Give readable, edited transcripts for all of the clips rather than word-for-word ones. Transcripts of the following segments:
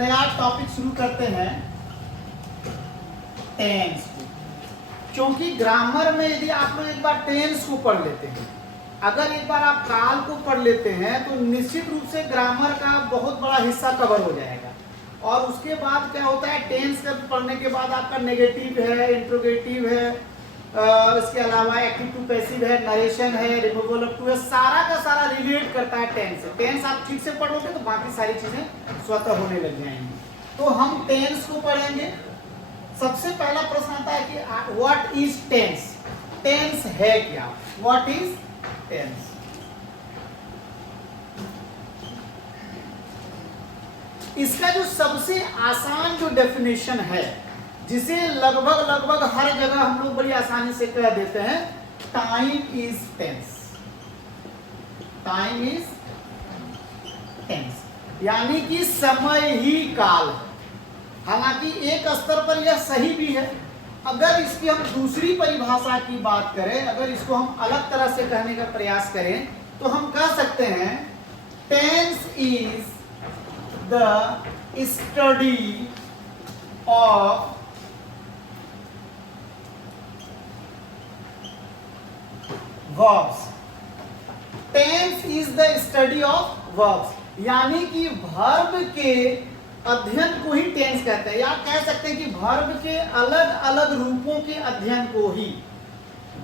नया टॉपिक शुरू करते हैं टेंस को, क्योंकि ग्रामर में यदि आप लोग एक बार टेंस को पढ़ लेते हैं, अगर एक बार आप काल को पढ़ लेते हैं तो निश्चित रूप से ग्रामर का बहुत बड़ा हिस्सा कवर हो जाएगा। और उसके बाद क्या होता है, टेंस का पढ़ने के बाद आपका नेगेटिव है, इंट्रोगेटिव है, इसके अलावा एक्टिव टू पैसिव है, नरेशन है, रिमूवल ऑफ टू है, सारा का सारा रिलेट करता है टेंस से। टेंस आप ठीक से पढ़ोगे तो बाकी सारी चीजें स्वतः होने लग जाएंगी। तो हम टेंस को पढ़ेंगे। सबसे पहला प्रश्न आता है कि व्हाट इज टेंस, टेंस है क्या, व्हाट इज टेंस। इसका जो सबसे आसान जो डेफिनेशन है, जिसे लगभग हर जगह हम लोग बड़ी आसानी से कह देते हैं, time is tense. Time is tense यानी कि समय ही काल है। हालांकि एक स्तर पर यह सही भी है। अगर इसकी हम दूसरी परिभाषा की बात करें, अगर इसको हम अलग तरह से कहने का प्रयास करें तो हम कह सकते हैं tense is the study of verbs. Tense is the study of verbs यानी कि वर्ब के अध्ययन को ही टेंस कहते हैं, या कह सकते हैं कि वर्ब के अलग अलग रूपों के अध्ययन को ही,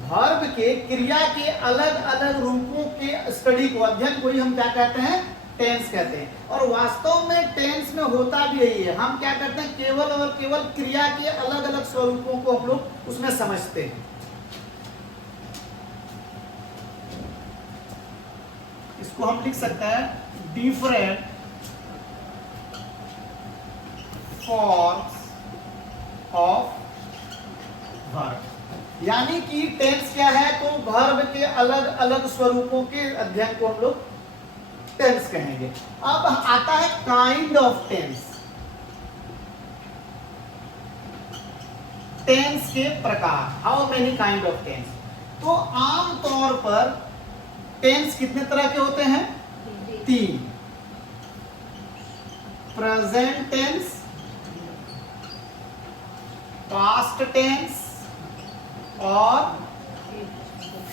वर्ब के क्रिया के अलग अलग रूपों के स्टडी को, अध्ययन को ही हम क्या कहते हैं, टेंस कहते हैं। और वास्तव में टेंस में होता भी यही है। हम क्या करते हैं, केवल और केवल क्रिया के अलग अलग स्वरूपों को हम लोग उसमें समझते हैं। इसको हम लिख सकते हैं डिफरेंट फॉर्म्स ऑफ वर्ब, यानी कि टेंस क्या है, तो वर्ब के अलग अलग स्वरूपों के अध्ययन को हम लोग टेंस कहेंगे। अब आता है काइंड ऑफ टेंस। टेंस के प्रकार, how many kind of tense. तो आमतौर पर टेंस कितने तरह के होते हैं, 3। प्रेजेंट टेंस, पास्ट टेंस और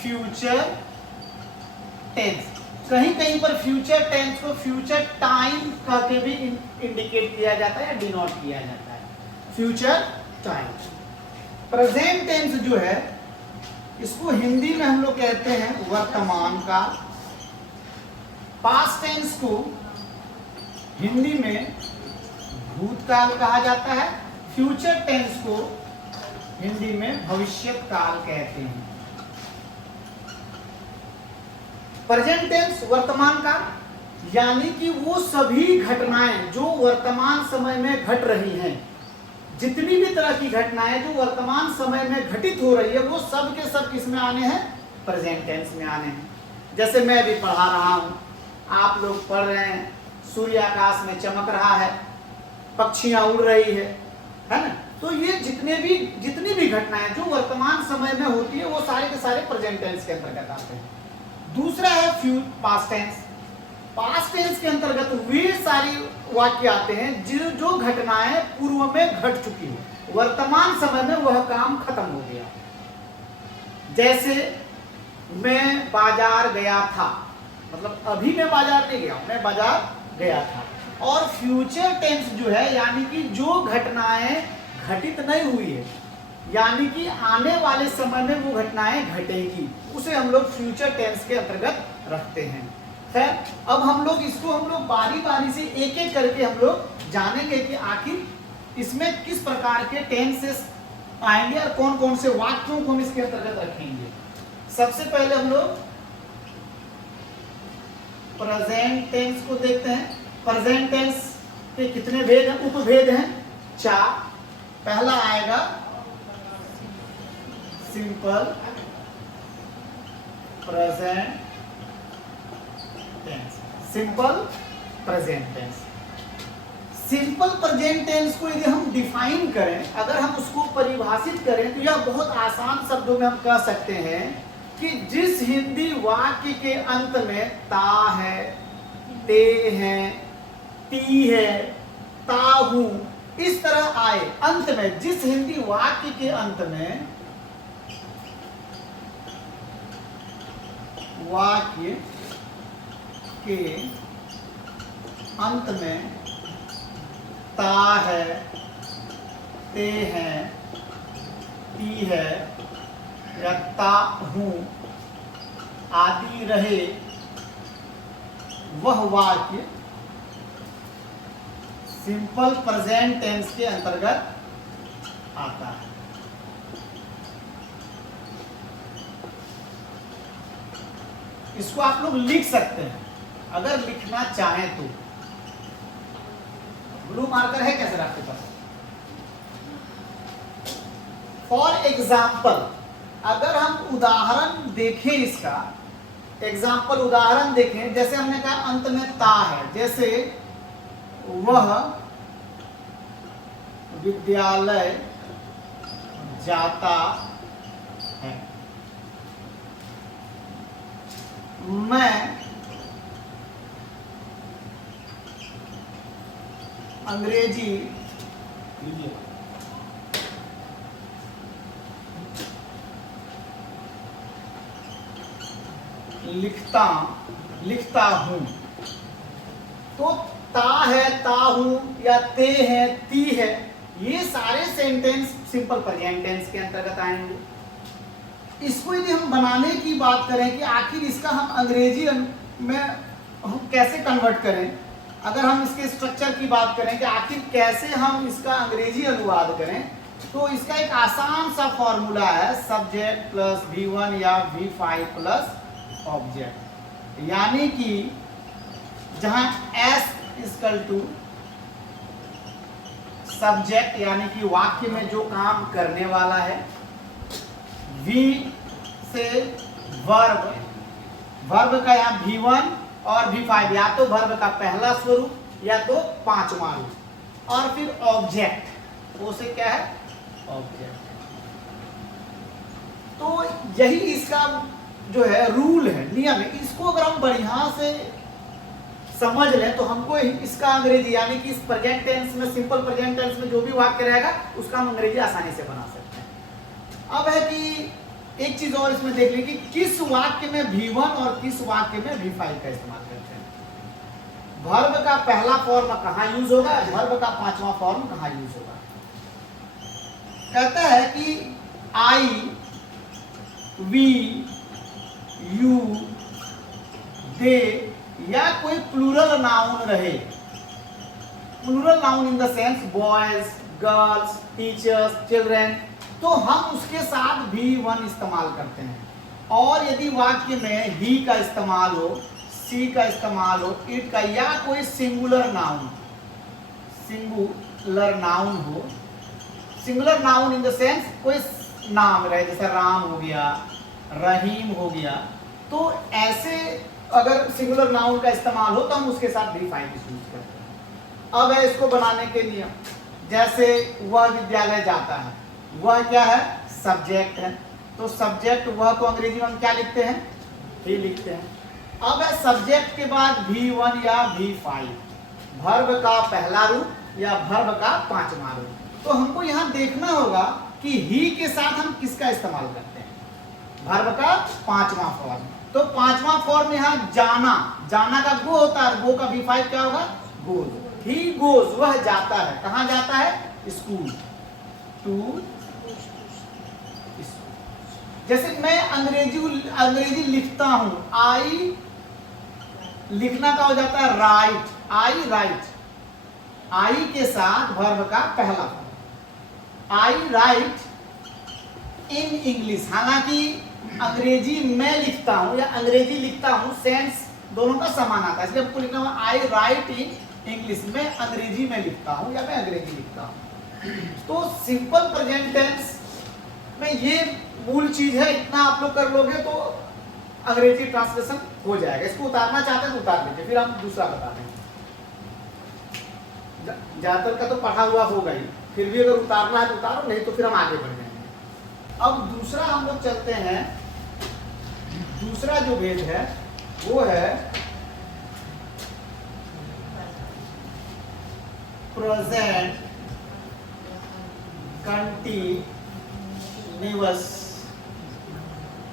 फ्यूचर टेंस। कहीं कहीं पर फ्यूचर टेंस को फ्यूचर टाइम कह के भी इंडिकेट किया जाता है या डिनोट किया जाता है, फ्यूचर टाइम। प्रेजेंट टेंस जो है इसको हिंदी में हम लोग कहते हैं वर्तमान काल। पास्ट टेंस को हिंदी में भूतकाल कहा जाता है। फ्यूचर टेंस को हिंदी में भविष्यत काल कहते हैं। प्रेजेंट टेंस वर्तमान काल यानी कि वो सभी घटनाएं जो वर्तमान समय में घट रही हैं, जितनी भी तरह की घटनाएं जो वर्तमान समय में घटित हो रही है, वो सब के सब किस में आने हैं, प्रेजेंट टेंस में आने हैं। जैसे मैं भी पढ़ा रहा हूं, आप लोग पढ़ रहे हैं, सूर्य आकाश में चमक रहा है, पक्षियां उड़ रही है ना। तो ये जितनी भी घटनाएं जो वर्तमान समय में होती है, वो सारे के सारे प्रेजेंट टेंस के अंतर्गत आते हैं। दूसरा है पास्ट टेंस। पास्ट टेंस के अंतर्गत वे सारी वाक्य आते हैं जो घटनाएं पूर्व में घट चुकी हो, वर्तमान समय में वह काम खत्म हो गया। जैसे मैं बाजार गया था, मतलब अभी मैं बाजार नहीं गया, मैं बाजार गया था। और फ्यूचर टेंस जो है यानी कि जो घटनाएं घटित नहीं हुई है, यानी कि आने वाले समय में वो घटनाएं घटेगी, उसे हम लोग फ्यूचर टेंस के अंतर्गत रखते हैं। खैर, अब हम लोग बारी बारी से एक एक करके हम लोग जानेंगे कि आखिर इसमें किस प्रकार के टेंसेस आएंगे और कौन कौन से वाक्यों को हम इसके अंतर्गत रखेंगे। सबसे पहले हम लोग प्रेजेंट टेंस को देखते हैं। प्रेजेंट टेंस के कितने भेद हैं, उपभेद हैं, 4। पहला आएगा simple present tense. Simple present tense. Simple present tense को यदि हम डिफाइन करें, अगर हम उसको परिभाषित करें, तो यह बहुत आसान शब्दों में हम कह सकते हैं कि जिस हिंदी वाक्य के अंत में ता है, ते है, टी है, ताहू इस तरह आए। अंत में जिस हिंदी वाक्य के अंत में वाक्य के अंत में ता है, ते है, ती है या ता हूं आदि रहे, वह वाक्य सिंपल प्रेजेंट टेंस के अंतर्गत आता है। इसको आप लोग लिख सकते हैं अगर लिखना चाहें तो। ब्लू मार्कर है क्या सर आपके पास? फॉर एग्जाम्पल अगर हम उदाहरण देखें, इसका एग्जाम्पल उदाहरण देखें, जैसे हमने कहा अंत में ता है, जैसे वह विद्यालय जाता है, मैं अंग्रेजी लिखता हूं। तो ता है, ता हूं या ते है, ती है, ये सारे सेंटेंस सिंपल प्रेजेंट टेंस के अंतर्गत आएंगे। इसको यदि हम बनाने की बात करें कि आखिर इसका हम अंग्रेजी में हम कैसे कन्वर्ट करें, अगर हम इसके स्ट्रक्चर की बात करें कि आखिर कैसे हम इसका अंग्रेजी अनुवाद करें, तो इसका एक आसान सा फॉर्मूला है, सब्जेक्ट प्लस V1 या V5 प्लस ऑब्जेक्ट। यानी कि जहां S इक्वल टू सब्जेक्ट यानी कि वाक्य में जो काम करने वाला है, V से वर्ब, वर्ब का यहाँ V1 और V5 या तो वर्ब का पहला स्वरूप या तो पांचवा रूप, और फिर ऑब्जेक्ट, वो से क्या है ऑब्जेक्ट। तो यही इसका जो है रूल है, नियम है। इसको अगर हम बढ़िया से समझ लें तो हमको इसका अंग्रेजी यानी कि इस प्रेजेंट टेंस में, सिंपल प्रेजेंट टेंस में जो भी वाक्य रहेगा उसका हम अंग्रेजी आसानी से बना सकते हैं। अब है कि एक चीज और इसमें देख लीजिए कि किस वाक्य में V1 और किस वाक्य में V5 का इस्तेमाल करते हैं। वर्ब का पहला फॉर्म कहाँ यूज होगा, वर्ब का पांचवा फॉर्म कहाँ यूज होगा। कहता है कि I, we, you, they या कोई प्लूरल नाउन रहे, plural noun in the sense boys, girls, teachers, children, तो हम उसके साथ V1 इस्तेमाल करते हैं। और यदि वाक्य में ही का इस्तेमाल हो, सी का इस्तेमाल हो, इट का, या कोई सिंगुलर नाउन हो, singular noun in the sense कोई नाम रहे, जैसे राम हो गया, रहीम हो गया, तो ऐसे अगर सिंगुलर नाउन का इस्तेमाल हो तो हम उसके साथ V5 यूज करते हैं। अब है इसको बनाने के लिए, जैसे वह विद्यालय जाता है, वह क्या है सब्जेक्ट है, तो सब्जेक्ट वह को अंग्रेजी में हम क्या लिखते हैं, ही लिखते हैं। अब है सब्जेक्ट के बाद V1 या V5, वर्ब का पहला रूप या वर्ब का पांचवा रूप। तो हमको यहाँ देखना होगा कि ही के साथ हम किसका इस्तेमाल करते हैं, वर्ब का पांचवा फॉर्म। तो पांचवा फॉर्म यहाँ जाना, जाना का गो होता है, गो का V5 क्या होगा गोज। ही गोज, वह जाता है, कहाँ जाता है स्कूल, टू। जैसे मैं अंग्रेजी लिखता हूं, आई लिखना का हो जाता है राइट, आई राइट, आई के साथ वर्ब का पहला form, I right in English. हालांकि अंग्रेजी में लिखता हूं या अंग्रेजी लिखता हूं, सेंस दोनों का समान आता है, इसलिए आपको लिखना होगा आई राइट इन इंग्लिश, में अंग्रेजी में लिखता हूं या मैं अंग्रेजी लिखता हूं। तो सिंपल प्रेजेंट टेंस में ये मूल चीज है, इतना आप लोग कर लोगे तो अंग्रेजी ट्रांसलेशन हो जाएगा। इसको उतारना चाहते हैं तो उतार लीजिए, फिर हम दूसरा बता देंगे। ज्यादातर का तो पढ़ा हुआ होगा ही, फिर भी अगर उतारना है तो उतारो, नहीं तो फिर हम आगे बढ़ जाएंगे। अब दूसरा हम लोग चलते हैं, दूसरा जो भेद है वो है present continuous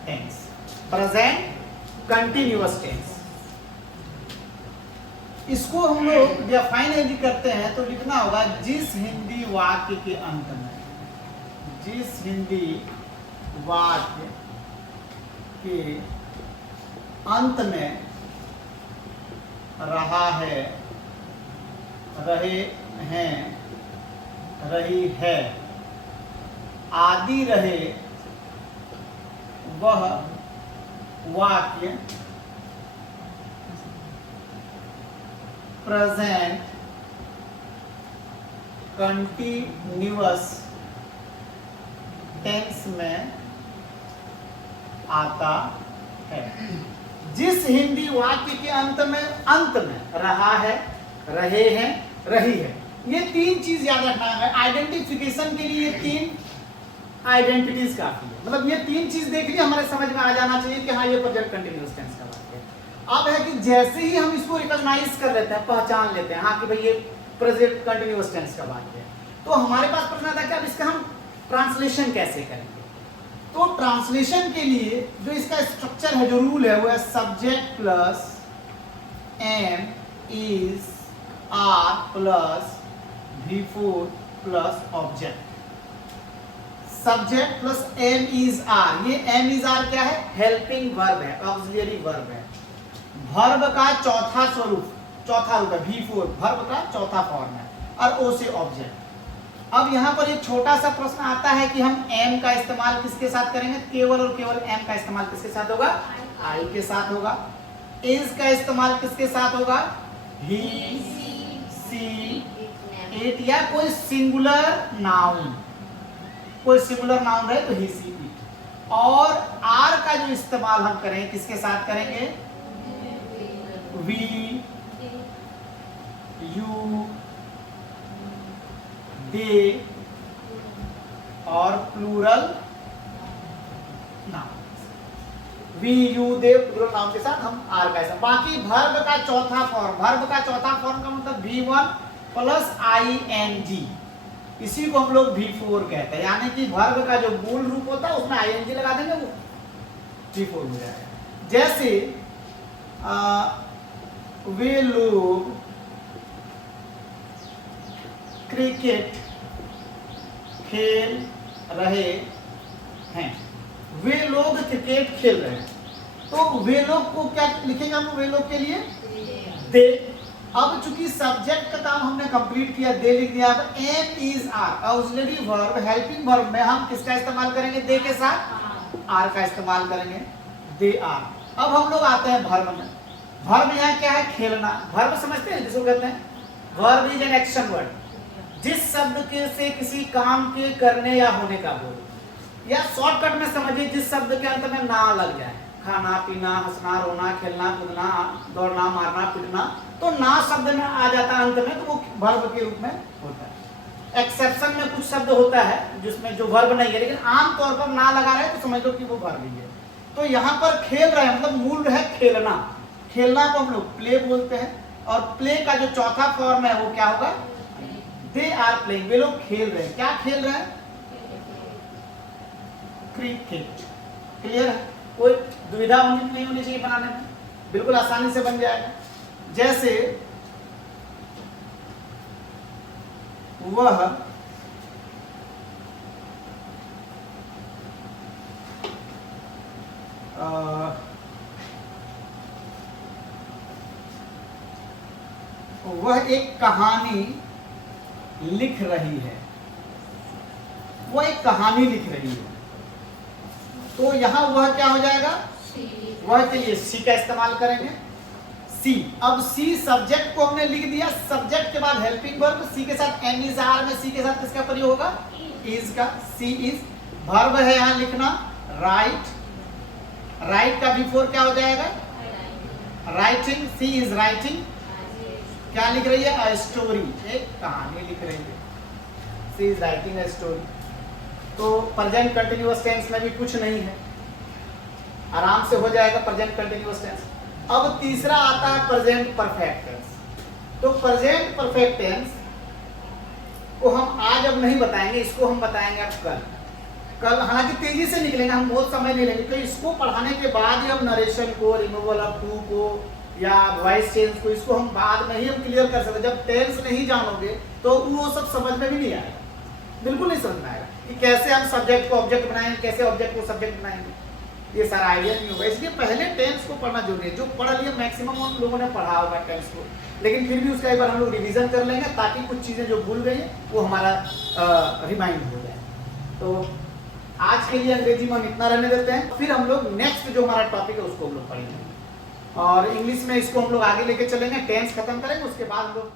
tense, present continuous tense. इसको हम लोग डिफाइन यदि करते हैं तो लिखना होगा जिस हिंदी वाक्य के अंत में, जिस हिंदी वाक्य के अंत में रहा है, रहे हैं, रही है आदि रहे वह वाक्य प्रेजेंट कंटीन्यूअस टेंस में आता है। जिस हिंदी वाक्य के अंत में रहा है, रहे हैं, रही है, ये तीन चीज याद रखना है। आइडेंटिफिकेशन के लिए ये तीन आइडेंटिटीज काफी है, मतलब ये तीन चीज देख लिया हमारे समझ में आ जाना चाहिए कि हाँ ये प्रेजेंट कंटीन्यूअस टेंस का वाक्य है। अब है कि जैसे ही हम इसको रिकॉग्नाइज कर लेते हैं, पहचान लेते हैं हाँ कि भाई ये प्रेजेंट कंटीन्यूअस टेंस का वाक्य है, तो हमारे पास प्रश्न आता है कि अब इसका हम ट्रांसलेशन कैसे करेंगे। तो ट्रांसलेशन के लिए जो इसका स्ट्रक्चर है, जो रूल है, वो है subject plus am is are plus V4 plus object. Subject plus am is are, ये एम इज आर क्या है? हेल्पिंग वर्ब है, ऑक्सिलरी वर्ब है। वर्ब का चौथा स्वरूप, चौथा रूप है V4, वर्ब का चौथा फॉर्म है, और ओ से ऑब्जेक्ट। अब यहाँ पर एक छोटा सा प्रश्न आता है कि हम एम का इस्तेमाल किसके साथ करेंगे? केवल और केवल एम का इस्तेमाल किसके साथ होगा? आई के साथ होगा। इज का इस्तेमाल किसके साथ होगा? ही, सी, इट, या कोई सिंगुलर नाउन, कोई सिंगुलर नाउन रहे तो ही, सी, इट। और आर का जो इस्तेमाल हम करेंगे किसके साथ करेंगे? वी, यू, दे और plural noun. We, you, they, plural noun के साथ हम आर का इस्तेमाल। बाकी वर्ब का चौथा फॉर्म, वर्ब का चौथा फॉर्म का मतलब V1 प्लस ING, इसी को हम लोग V4 कहते हैं। यानी कि वर्ब का जो मूल रूप होता है उसमें ING लगा देंगे, वो V4 हो जाएगा। जैसे वे लोग क्रिकेट खेल रहे हैं, वे लोग क्रिकेट खेल रहे हैं, तो वे लोग को क्या लिखेंगे हम? वे लोग के लिए दे। अब चूंकि सब्जेक्ट का काम हमने कंप्लीट किया, दे लिख दिया। अब am is are, auxiliary verb, helping verb में हम किसका इस्तेमाल करेंगे? दे के साथ आर का इस्तेमाल करेंगे, दे आर। अब हम लोग आते हैं वर्ब में। वर्ब यहाँ क्या है? खेलना। वर्ब समझते हैं जिसको कहते हैं? Verb is an action word, जिस शब्द के से किसी काम के करने या होने का बोल, या शॉर्टकट में समझिए जिस शब्द के अंत में ना लग जाए, खाना, पीना, हंसना, रोना, खेलना, कूदना, दौड़ना, मारना, पीटना, तो ना शब्द में आ जाता है अंत में, तो वो वर्ब के रूप में होता है। एक्सेप्शन में कुछ शब्द होता है जिसमें जो वर्ब नहीं है, लेकिन आमतौर पर ना लगा रहे तो समझ लो कि वो वर्ब ही है। तो यहाँ पर खेल रहे हैं मतलब मूल है खेलना। खेलना को हम लोग प्ले बोलते हैं, और प्ले का जो चौथा फॉर्म है वो क्या होगा? दे आर प्लेइंग, वे लोग खेल रहे हैं। क्या खेल रहे हैं? क्रिकेट। क्लियर है? कोई दुविधा नहीं होनी चाहिए बनाने में, बिल्कुल आसानी से बन जाएगा। जैसे वह एक कहानी लिख रही है, वो एक कहानी लिख रही है, तो यहां वह क्या हो जाएगा? वह के लिए सी का इस्तेमाल करेंगे, सी। अब सी सब्जेक्ट को हमने लिख दिया, सब्जेक्ट के बाद हेल्पिंग वर्ब, सी के साथ एम इज आर में सी के साथ किसका प्रयोग होगा? इज का। सी इज वर्ब है यहां लिखना, राइट। राइट का V4 क्या हो जाएगा? राइटिंग। सी इज राइटिंग, क्या लिख रही है? अ स्टोरी, एक कहानी लिख रही है। सी इज राइटिंग अ स्टोरी। तो प्रेजेंट कंटिन्यूअस टेंस में भी कुछ नहीं है, आराम से हो जाएगा प्रेजेंट कंटिन्यूअस टेंस। अब तीसरा आता है प्रेजेंट परफेक्ट टेंस। तो प्रेजेंट परफेक्ट टेंस को हम आज अब नहीं बताएंगे, इसको हम बताएंगे अब कल हालांकि तेजी से निकलेंगे, हम बहुत समय नहीं लेंगे, तो इसको पढ़ाने के बाद ही हम नरेशन को, रिमूवल ऑफ टू को या वॉइस चेंज को, इसको हम बाद में ही हम क्लियर कर सकते। जब टेंस नहीं जानोगे तो वो सब समझ में भी नहीं आएगा, बिल्कुल नहीं समझ में आएगा कि कैसे हम सब्जेक्ट को ऑब्जेक्ट बनाएंगे, कैसे ऑब्जेक्ट को सब्जेक्ट बनाएंगे, ये सारा आइडिया नहीं होगा। इसलिए पहले टेंस को पढ़ना जरूरी है। जो पढ़ लिया मैक्सिमम उन लोगों ने पढ़ा होगा टेंस को, लेकिन फिर भी उसका एक बार हम लोग रिवीजन कर लेंगे ताकि कुछ चीज़ें जो भूल गई हैं वो हमारा रिमाइंड हो जाए। तो आज के लिए अंग्रेजी में हम इतना रहने देते हैं, फिर हम लोग नेक्स्ट जो हमारा टॉपिक है उसको हम लोग पढ़ेंगे और इंग्लिश में इसको हम लोग आगे लेके चलेंगे, टेंस खत्म करेंगे, उसके बाद हम लोग